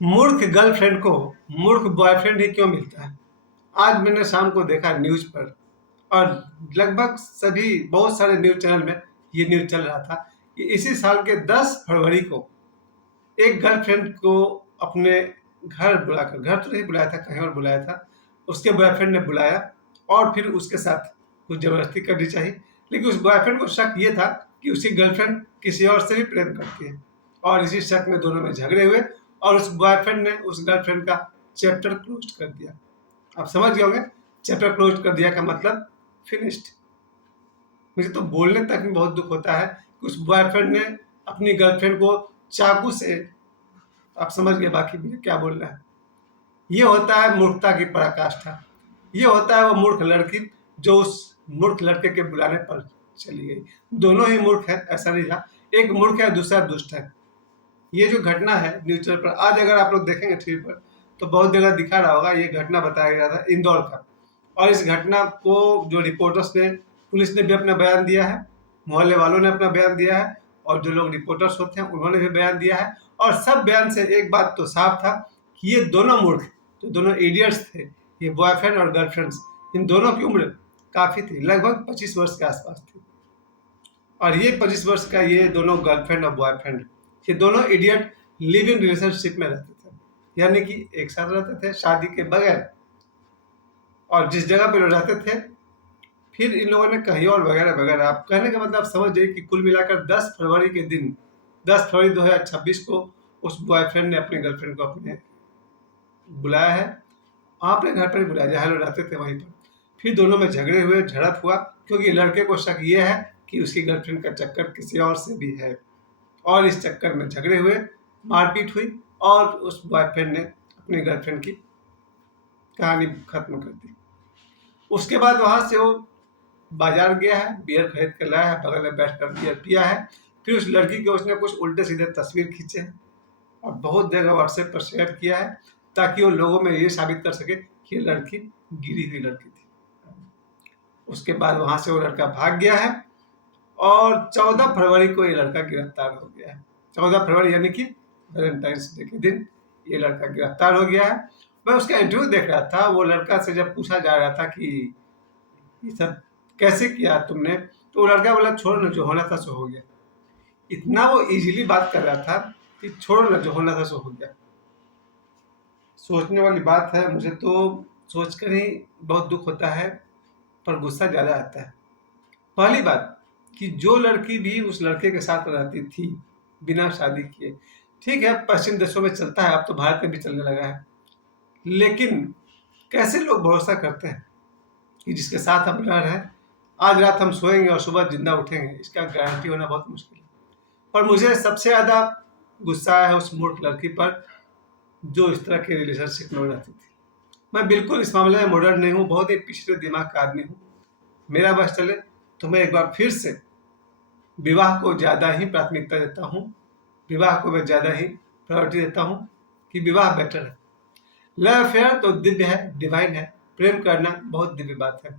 मूर्ख गर्लफ्रेंड को मूर्ख बॉयफ्रेंड ही क्यों मिलता है? आज मैंने शाम को देखा न्यूज पर, और लगभग सभी बहुत सारे न्यूज चैनल में ये न्यूज चल रहा था कि इसी साल के 10 फरवरी को एक गर्लफ्रेंड को अपने घर बुलाकर, घर तो नहीं बुलाया था, कहीं और बुलाया था, उसके बॉयफ्रेंड ने बुलाया और फिर उसके साथ कुछ जबरदस्ती करनी चाहिए। लेकिन उस बॉयफ्रेंड को शक ये था कि उसकी गर्लफ्रेंड किसी और से भी प्रेम करती है, और इसी शक में दोनों में झगड़े हुए और उस बॉयफ्रेंड ने उस गर्लफ्रेंड का चैप्टर क्लोज कर दिया। आप समझ गए होंगे, चैप्टर क्लोज कर दिया का मतलब फिनिश्ड। मुझे तो बोलने तक में बहुत दुख होता है कि उस बॉयफ्रेंड ने अपनी गर्लफ्रेंड को चाकू से, आप समझ गए बाकी मुझे क्या बोलना है। ये होता है मूर्खता की पराकाष्ठा। ये होता है वो मूर्ख लड़की जो उस मूर्ख लड़के के बुलाने पर चली गई। दोनों ही मूर्ख है, ऐसा नहीं था। एक मूर्ख है, दूसरा दुष्ट है। ये जो घटना है न्यूज चैनल पर आज अगर आप लोग देखेंगे टीवी पर, तो बहुत जगह दिखा रहा होगा। ये घटना बताया गया था इंदौर का, और इस घटना को जो रिपोर्टर्स ने, पुलिस ने भी अपना बयान दिया है, मोहल्ले वालों ने अपना बयान दिया है, और जो लोग रिपोर्टर्स होते हैं उन्होंने भी बयान दिया है। और सब बयान से एक बात तो साफ था कि ये दोनों मूर्ख, जो दोनों इडियट्स थे, ये बॉयफ्रेंड और गर्लफ्रेंड्स, इन दोनों की उम्र काफ़ी थी, लगभग 25 वर्ष के आसपास थी। और ये 25 वर्ष का ये दोनों गर्लफ्रेंड और बॉयफ्रेंड, ये दोनों इडियट लिव इन रिलेशनशिप में रहते थे, यानी कि एक साथ रहते थे शादी के बगैर। और जिस जगह पे लोग रहते थे, फिर इन लोगों ने कहीं और वगैरह वगैरह। आप कहने का मतलब समझ जाइए कि कुल मिलाकर 10 फरवरी के दिन, 10 फरवरी 2026 को उस बॉयफ्रेंड ने अपनी गर्लफ्रेंड को अपने बुलाया है। आपने घर पर ही बुलाया जहाँ लोग रहते थे वहीं पर। फिर दोनों में झगड़े हुए, झड़प हुआ, क्योंकि लड़के को शक ये है कि उसकी गर्लफ्रेंड का चक्कर किसी और से भी है, और इस चक्कर में झगड़े हुए, मारपीट हुई, और उस बॉयफ्रेंड ने अपनी गर्लफ्रेंड की कहानी खत्म कर दी। उसके बाद वहां से वो बाजार गया है, बियर खरीद कर लाया है, बगल में बैठ कर बियर पिया है। फिर उस लड़की के उसने कुछ उल्टे सीधे तस्वीर खींचे हैं और बहुत जगह व्हाट्सएप पर शेयर किया है, ताकि वो लोगों में ये साबित कर सके कि ये लड़की गिरी हुई लड़की थी। उसके बाद वहां से वो लड़का भाग गया है, और 14 फरवरी को ये लड़का गिरफ्तार हो गया है। 14 फरवरी यानी कि वैलेंटाइंस डे के दिन ये लड़का गिरफ्तार हो गया है। मैं उसका इंटरव्यू देख रहा था, वो लड़का से जब पूछा जा रहा था कि ये सब कैसे किया तुमने, तो वो लड़का बोला छोड़ो ना, जो होना था सो हो गया। इतना वो इजीली बात कर रहा था कि छोड़ो ना, जो होना था सो हो गया। सोचने वाली बात है। मुझे तो सोचकर ही बहुत दुख होता है, पर गुस्सा ज़्यादा आता है। पहली बात कि जो लड़की भी उस लड़के के साथ रहती थी बिना शादी किए, ठीक है पश्चिम देशों में चलता है, अब तो भारत में भी चलने लगा है, लेकिन कैसे लोग भरोसा करते हैं कि जिसके साथ हम रह रहे हैं, आज रात हम सोएंगे और सुबह जिंदा उठेंगे, इसका गारंटी होना बहुत मुश्किल है। पर मुझे सबसे ज़्यादा गुस्सा है उस मूर्ख लड़की पर जो इस तरह के रिलेशनशिप में रहती थी। मैं बिल्कुल इस मामले में मॉडर्न नहीं हूँ, बहुत ही पिछले दिमाग का आदमी हूँ। मेरा बस चले तो मैं एक बार फिर से विवाह को ज़्यादा ही प्राथमिकता देता हूँ, विवाह को मैं ज़्यादा ही प्रायोरिटी देता हूँ कि विवाह बेटर है। लव अफेयर तो दिव्य है, डिवाइन है, प्रेम करना बहुत दिव्य बात है,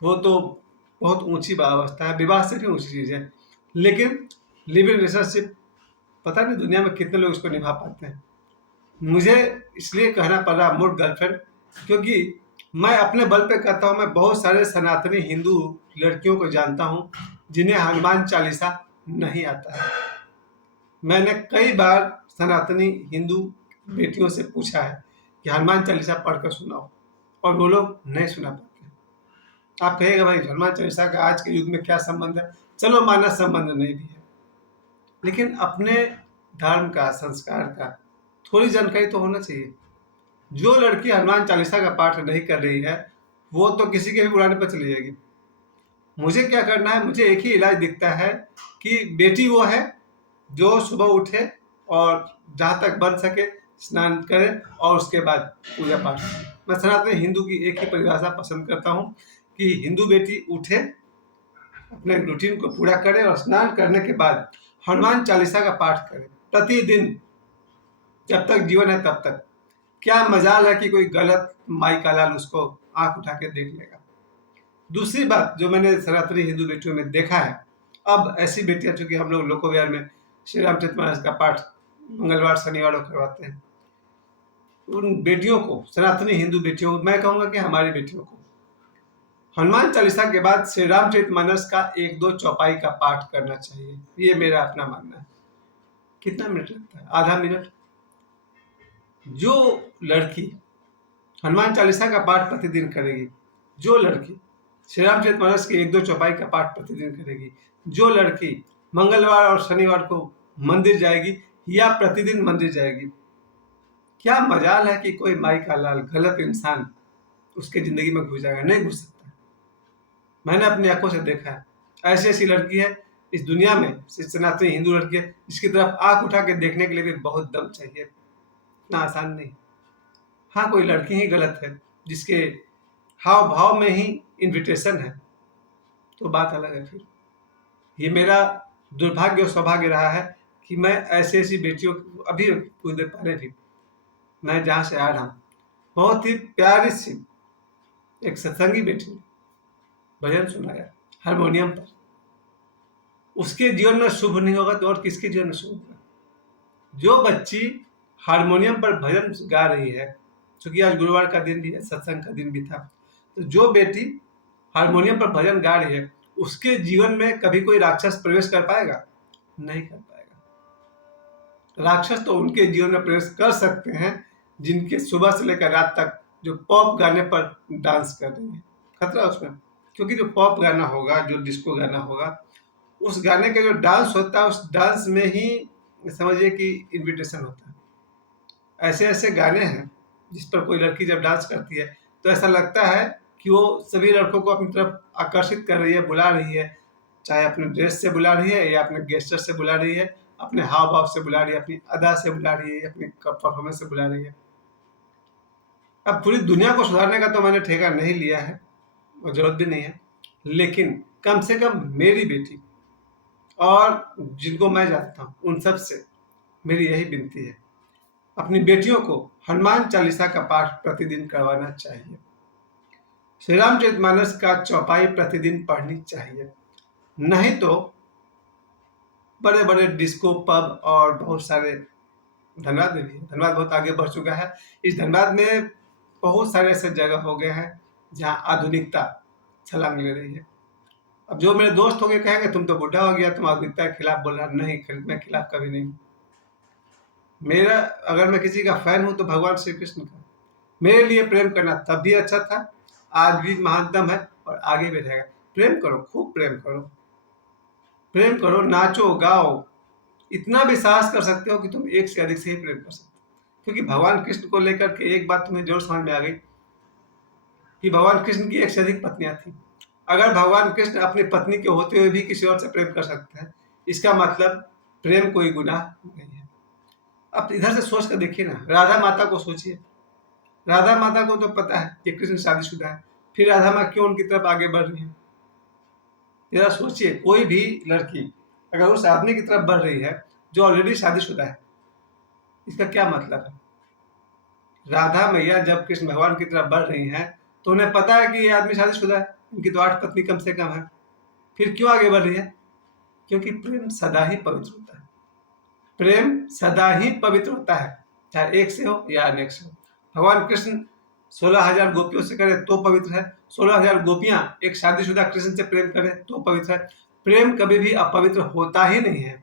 वो तो बहुत ऊंची अवस्था है, विवाह से भी ऊंची चीज़ है। लेकिन लिव इन रिलेशनशिप, पता नहीं दुनिया में कितने लोग इसको निभा पाते हैं। मुझे इसलिए कहना पड़ रहा मूर्ख गर्लफ्रेंड, क्योंकि मैं अपने बल पे कहता हूँ, मैं बहुत सारे सनातनी हिंदू लड़कियों को जानता हूँ जिन्हें हनुमान चालीसा नहीं आता है। मैंने कई बार सनातनी हिंदू बेटियों से पूछा है कि हनुमान चालीसा पढ़कर सुनाओ, और वो लोग नहीं सुना पाते। आप कहेगा भाई हनुमान चालीसा का आज के युग में क्या संबंध है? चलो माना संबंध नहीं भी है, लेकिन अपने धर्म का, संस्कार का थोड़ी जानकारी तो होना चाहिए। जो लड़की हनुमान चालीसा का पाठ नहीं कर रही है, वो तो किसी के भी बुलाने पर चली जाएगी। मुझे क्या करना है? मुझे एक ही इलाज दिखता है कि बेटी वो है जो सुबह उठे और जहाँ तक बन सके स्नान करे और उसके बाद पूजा पाठ करे। मैं सनातन हिंदू की एक ही परिभाषा पसंद करता हूँ कि हिंदू बेटी उठे, अपने रूटीन को पूरा करे और स्नान करने के बाद हनुमान चालीसा का पाठ करे प्रतिदिन, जब तक जीवन है तब तक। क्या मजाल है कि कोई गलत माई का लाल उसको आंख उठा के देख लेगा। दूसरी बात जो मैंने सनातनी हिंदू बेटियों में देखा है, अब ऐसी बेटियां, चूंकि हम लोग लोको विहार में श्री रामचरित मानस का पाठ मंगलवार शनिवार को करवाते हैं। उन बेटियों को, सनातनी हिंदू बेटियों को, मैं कहूँगा कि हमारी बेटियों को हनुमान चालीसा के बाद श्री रामचरितमानस का 1-2 चौपाई का पाठ करना चाहिए। ये मेरा अपना मानना है। कितना मिनट लगता है? आधा मिनट। जो लड़की हनुमान चालीसा का पाठ प्रतिदिन करेगी, जो लड़की श्री रामचरितमानस की 1-2 चौपाई का पाठ प्रतिदिन करेगी, जो लड़की मंगलवार और शनिवार को मंदिर जाएगी या प्रतिदिन मंदिर जाएगी, क्या मजाल है कि कोई माई का लाल गलत इंसान उसके जिंदगी में घुस जाएगा? नहीं घुस सकता। मैंने अपनी आंखों से देखा है। ऐसी ऐसी लड़की है इस दुनिया में, सनातनी हिंदू लड़की है जिसकी तरफ आंख उठा के देखने के लिए भी बहुत दम चाहिए। इतना आसान नहीं। हाँ, कोई लड़की ही गलत है जिसके हाव भाव में ही इनविटेशन है, तो बात अलग है। फिर ये मेरा दुर्भाग्य और सौभाग्य रहा है कि मैं ऐसी ऐसी बेटियों को, अभी कुछ देर पहले भी मैं जहाँ से आ रहा हूँ, बहुत ही प्यारी सी एक सत्संगी बेटी ने भजन सुनाया हारमोनियम पर। उसके जीवन में शुभ नहीं होगा तो और किसके जीवन में शुभ होगा? जो बच्ची हारमोनियम पर भजन गा रही है, क्योंकि आज गुरुवार का दिन भी है, सत्संग का दिन भी था, तो जो बेटी हारमोनियम पर भजन गा रही है उसके जीवन में कभी कोई राक्षस प्रवेश कर पाएगा? नहीं कर पाएगा। राक्षस तो उनके जीवन में प्रवेश कर सकते हैं जिनके सुबह से लेकर रात तक जो पॉप गाने पर डांस कर रही है। खतरा उसमें, क्योंकि जो पॉप गाना होगा, जो डिस्को गाना होगा, उस गाने का जो डांस होता है, उस डांस में ही समझिए कि इन्विटेशन होता है। ऐसे ऐसे गाने हैं जिस पर कोई लड़की जब डांस करती है तो ऐसा लगता है कि वो सभी लड़कों को अपनी तरफ आकर्षित कर रही है, बुला रही है। चाहे अपने ड्रेस से बुला रही है या अपने गेस्टर से बुला रही है, अपने हाव भाव से बुला रही है, अपनी अदा से बुला रही है, अपनी परफॉर्मेंस से बुला रही है। अब पूरी दुनिया को सुधारने का तो मैंने ठेका नहीं लिया है और जरूरत भी नहीं है, लेकिन कम से कम मेरी बेटी और जिनको मैं जानता हूँ उन सब से मेरी यही विनती है, अपनी बेटियों को हनुमान चालीसा का पाठ प्रतिदिन करवाना चाहिए। श्री रामचरितमानस का चौपाई प्रतिदिन पढ़नी चाहिए। नहीं तो बड़े बड़े डिस्को पब और बहुत सारे, धनबाद में भी है, धनबाद बहुत आगे बढ़ चुका है। इस धनबाद में बहुत सारे ऐसे जगह हो गए हैं जहाँ आधुनिकता छलांग ले रही है। अब जो मेरे दोस्त होंगे कहेंगे तुम तो बुढ़ा हो गया, तुम आधुनिकता के खिलाफ बोल रहा। नहीं, मैं खिलाफ कभी नहीं। मेरा, अगर मैं किसी का फैन हूं तो भगवान श्री कृष्ण का। मेरे लिए प्रेम करना तब भी अच्छा था, आज भी महानतम है और आगे भी रहेगा। प्रेम करो, खूब प्रेम करो, प्रेम करो, नाचो गाओ, इतना भी साहस कर सकते हो कि तुम एक से अधिक से ही प्रेम कर सकते हो। क्योंकि भगवान कृष्ण को लेकर के एक बात तुम्हें जरूर समझ में आ गई कि भगवान कृष्ण की एक से अधिक पत्नियां थी। अगर भगवान कृष्ण अपनी पत्नी के होते हुए भी किसी और से प्रेम कर सकते हैं, इसका मतलब प्रेम कोई गुनाह नहीं है। अब इधर से सोच कर देखिए ना, राधा माता को सोचिए। राधा माता को तो पता है कि कृष्ण शादीशुदा है, फिर राधा माँ क्यों उनकी तरफ आगे बढ़ रही है? जरा सोचिए, कोई भी लड़की अगर उस आदमी की तरफ बढ़ रही है जो ऑलरेडी शादीशुदा है, इसका क्या मतलब है? राधा मैया जब कृष्ण भगवान की तरफ बढ़ रही हैं तो उन्हें पता है कि ये आदमी शादीशुदा है, इनकी तो 8 पत्नी कम से कम है, फिर क्यों आगे बढ़ रही है? क्योंकि प्रेम सदा ही पवित्र होता है। प्रेम सदा ही पवित्र होता है, चाहे एक से हो या अनेक से हो। भगवान कृष्ण 16,000 गोपियों से करे तो पवित्र है, 16,000 गोपियां एक शादीशुदा कृष्ण से प्रेम करे तो पवित्र है। प्रेम कभी भी अपवित्र होता ही नहीं है।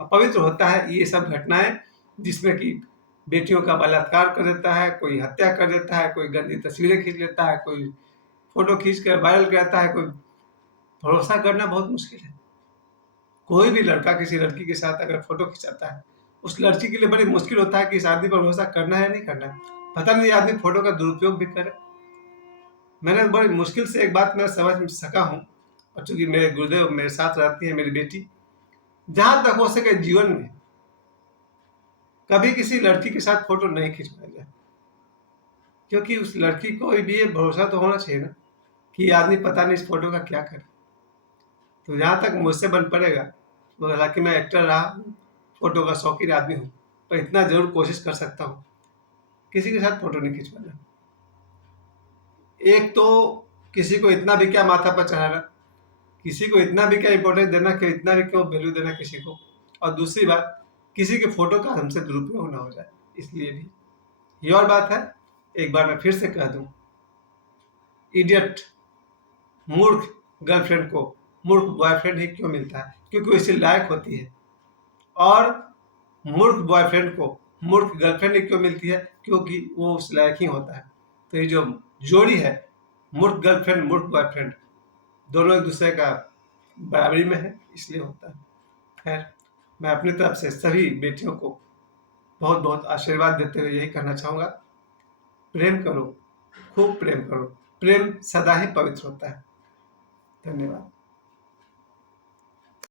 अपवित्र होता है ये सब घटनाएं जिसमें कि बेटियों का बलात्कार कर देता है, कोई हत्या कर देता है, कोई गंदी तस्वीरें खींच लेता है, कोई फोटो खींच कर वायरल करता है। कोई भरोसा करना बहुत मुश्किल है। कोई भी लड़का किसी लड़की के साथ अगर फोटो खिंचाता है, उस लड़की के लिए बड़ी मुश्किल होता है कि इस आदमी पर भरोसा करना है नहीं करना है। पता नहीं ये आदमी फोटो का दुरुपयोग भी करे। मैंने बड़ी मुश्किल से एक बात मैं समझ सका हूँ, और चूंकि मेरे गुरुदेव मेरे साथ रहती है मेरी बेटी, जहां तक हो सके जीवन में कभी किसी लड़की के साथ फोटो नहीं खिंचवाया जाए, क्योंकि उस लड़की को भी ये भरोसा तो होना चाहिए ना कि आदमी पता नहीं इस फोटो का क्या करे। तो जहाँ तक मुझसे बन पड़ेगा, तो हालांकि मैं एक्टर रहा हूँ, फोटो का शौकीन आदमी हूँ, पर इतना जरूर कोशिश कर सकता हूँ किसी के साथ फोटो नहीं खिंचवाना। एक तो किसी को इतना भी क्या माथा पर चढ़ाना, किसी को इतना भी क्या इंपॉर्टेंस देना, कि इतना भी क्यों वैल्यू देना किसी को। और दूसरी बात, किसी के फोटो का हमसे दुरुपयोग ना हो जाए, इसलिए भी। ये और बात है, एक बार मैं फिर से कह दूं, इडियट, मूर्ख गर्लफ्रेंड को मूर्ख बॉयफ्रेंड ही क्यों मिलता है? क्योंकि वो इसी लायक होती है। और मूर्ख बॉयफ्रेंड को मूर्ख गर्लफ्रेंड ही क्यों मिलती है? क्योंकि वो उस लायक ही होता है। तो ये जो जोड़ी है, मूर्ख गर्लफ्रेंड मूर्ख बॉयफ्रेंड, दोनों एक दूसरे का बराबरी में है, इसलिए होता है। खैर, मैं अपनी तरफ से सभी बेटियों को बहुत बहुत आशीर्वाद देते हुए यही कहना चाहूँगा, प्रेम करो, खूब प्रेम करो। प्रेम सदा ही पवित्र होता है। धन्यवाद।